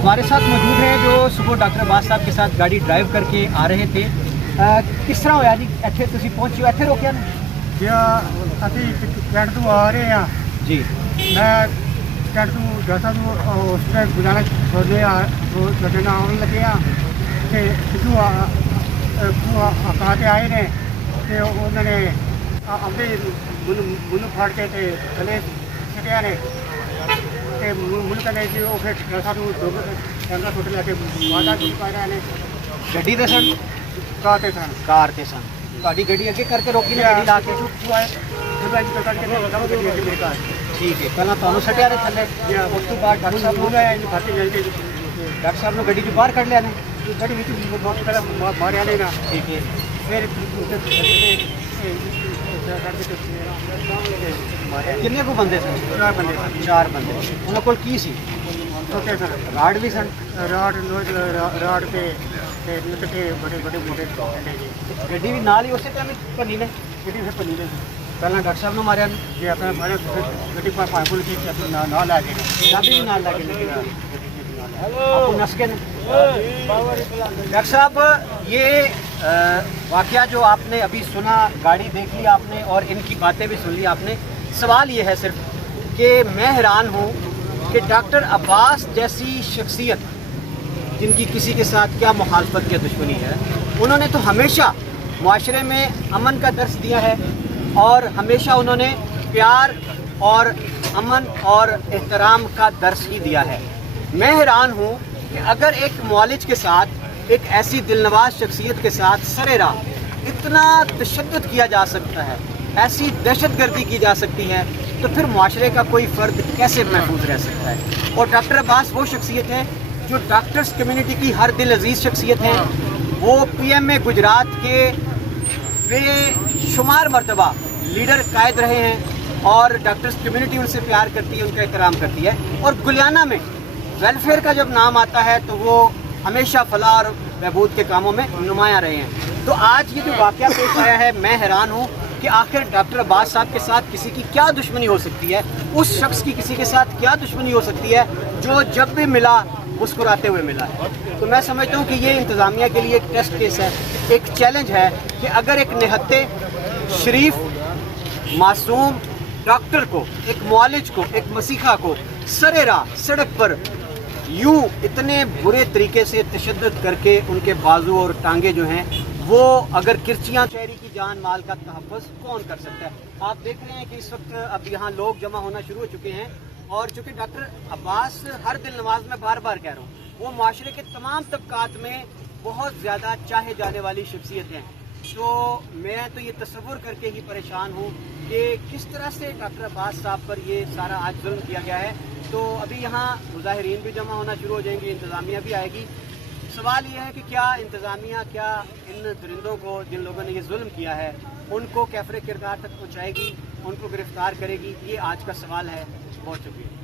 हमारे साथ मौजूद हैं जो सुबह डॉक्टर अब्बास साहब के साथ गाड़ी ड्राइव करके आ रहे थे। किस तरह होया जी ਇੱਥੇ ਤੁਸੀਂ ਪਹੁੰਚੇ ਹੋ ਇੱਥੇ ਰੋਕਿਆ ਨਾ ਜੀ ਅਸੀਂ ਪਿੰਡ ਤੋਂ ਆ ਰਹੇ ਹਾਂ ਜੀ ਮੈਂ ਪਿੰਡ ਤੋਂ ਜੈਸਾ ਨੂੰ ਉਸ ਤੇ ਗੁਜ਼ਾਰਾ ਛੋੜੇ ਆ ਉਹ ਲੱਗਣਾ ਆਉਣ ਲੱਗੇ ਆ ਤੇ ਪਿੱਛੋਂ ਆ ਕੇ ਆਏ ਨੇ ਤੇ ਉਹਨਾਂ ਨੇ ਆਪਦੇ ਮੈਨੂੰ ਫੜ ਕੇ ਤੇ ਥੱਲੇ ਛੱਡਿਆ ਨੇ ਤੇ ਮੈਨੂੰ ਕਹਿੰਦੇ ਜੀ ਉਹ ਫਿਰ ਜੈਸਾ ਨੂੰ ਟੰਗਾ ਟੁੱਟ ਲੈ ਕੇ ਵਾਦਾ ਕੀ ਕਰ ਰਹੇ ਨੇ ਗੱਡੀ ਦੇ ਸਨ ਕਾਤੇ ਸਨ ਕਾਰ ਤੇ ਸਨ ਤੁਹਾਡੀ ਗੱਡੀ ਅੱਗੇ ਕਰਕੇ ਰੋਕੀ ਨੇ ਗੱਡੀ ਲਾ ਕੇ ਠੀਕ ਹੈ ਪਹਿਲਾਂ ਤੁਹਾਨੂੰ ਸੱਟਿਆ ਨੇ ਥੱਲੇ ਉਸ ਤੋਂ ਬਾਅਦ ਡਾਕਟਰ ਸਾਹਿਬ ਨੂੰ ਡਾਕਟਰ ਸਾਹਿਬ ਨੂੰ ਗੱਡੀ ਚੋਂ ਬਾਹਰ ਕੱਢ ਲਿਆ ਨੇ ਗੱਡੀ ਵਿੱਚ ਬਹੁਤ ਪਹਿਲਾਂ ਮਾਰਿਆ ਨੇ ਨਾ ਠੀਕ ਹੈ ਫਿਰ ਕਿੰਨੇ ਕੋ ਬੰਦੇ ਸਨ ਚਾਰ ਬੰਦੇ ਚਾਰ ਬੰਦੇ ਉਹਨਾਂ ਕੋਲ ਕੀ ਸੀ ਓਕੇ ਸਰ ਰਾਡ ਵੀ ਸਨ ਰਾਡ ਤੇ ਨਿਕਟੇ ਬੜੇ ਮੋਟੇ ਨੇ ਜੀ ਗੱਡੀ ਵੀ ਨਾਲ ਹੀ ਉਸੇ ਟਾਈਮ ਭੰਨੀ ਨੇ ਗੱਡੀ ਫਿਰ ਪੰਨੀ ਦੇ ਪਹਿਲਾਂ ਡਾਕਟਰ ਸਾਹਿਬ ਨੂੰ ਮਾਰਿਆ ਜੇ ਆਪਣਾ ਮਾਰੇ ਗੱਡੀ ਪਰ ਪਾਇਪੁਲ ਕੀ ਨਾ ਲਾ ਕੇ ਚਾਬੀ भी नाल लगे आपको नस्के ने डॉक्टर साहब ये वाकया जो आपने अभी सुना गाड़ी देख ली आपने और इनकी बातें भी सुन ली आपने सवाल ये है सिर्फ कि मैं हैरान हूँ कि डॉक्टर अब्बास जैसी शख्सियत जिनकी किसी के साथ क्या मुखालफत या दुश्मनी है उन्होंने तो हमेशा मुआशरे में अमन का दर्स दिया है और हमेशा उन्होंने प्यार और अमन और एहतराम का दर्स ही दिया है। मैं हैरान हूँ कि अगर एक मुआलिज के साथ एक ऐसी दिलनवाज शख्सियत के साथ सरेराह इतना तशद्दुद किया जा सकता है, ऐसी दहशतगर्दी की जा सकती है, तो फिर मुआशरे का कोई फ़र्द कैसे महफूज रह सकता है। और डॉक्टर अब्बास वो शख्सियत है जो डॉक्टर्स कम्युनिटी की हर दिल अजीज़ शख्सियत है। वो PMA गुजरात के बेशुमार मरतबा लीडर कायद रहे हैं और डॉक्टर्स कम्युनिटी उनसे प्यार करती है, उनका एहतराम करती है। और गुलियाना में वेलफेयर का जब नाम आता है तो वो हमेशा फलाह और बहबूद के कामों में नुमायाँ रहे हैं। तो आज ये जो वाक़या पेश आया है, मैं हैरान हूँ कि आखिर डॉक्टर अब्बास साहब के साथ किसी की क्या दुश्मनी हो सकती है, उस शख्स की किसी के साथ क्या दुश्मनी हो सकती है जो जब भी मिला मुस्कुराते हुए मिला है। तो मैं समझता हूँ कि ये इंतज़ामिया के लिए एक टेस्ट केस है, एक चैलेंज है कि अगर एक निहत्ते शरीफ मासूम डॉक्टर को, एक मुआलिज को, एक मसीहा को सरेराह सड़क पर यूं इतने बुरे तरीके से तशद्दुद करके उनके बाजू और टांगे जो हैं वो अगर किरचियाँ शहरी की जान माल का तहफ़्फ़ुज़ कौन कर सकता है। आप देख रहे हैं कि इस वक्त अब यहाँ लोग जमा होना शुरू हो चुके हैं और चूँकि डॉक्टर अब्बास हर दिल नवाज में बार बार कह रहा हूँ वो माशरे के तमाम तबकात में बहुत ज़्यादा चाहे जाने वाली शख्सियत हैं। तो मैं तो ये तस्वुर करके ही परेशान हूँ कि किस तरह से डॉक्टर अब्बास साहब पर ये सारा आज जुल्म किया गया है। तो अभी यहाँ मुजाहिरीन भी जमा होना शुरू हो जाएंगे, इंतज़ामिया भी आएगी। सवाल ये है कि क्या इंतज़ामिया क्या इन दरिंदों को जिन लोगों ने ये जुल्म किया है उनको कैफरे किरदार तक पहुँचाएगी, उनको गिरफ्तार करेगी, ये आज का सवाल है। बहुत शुक्रिया।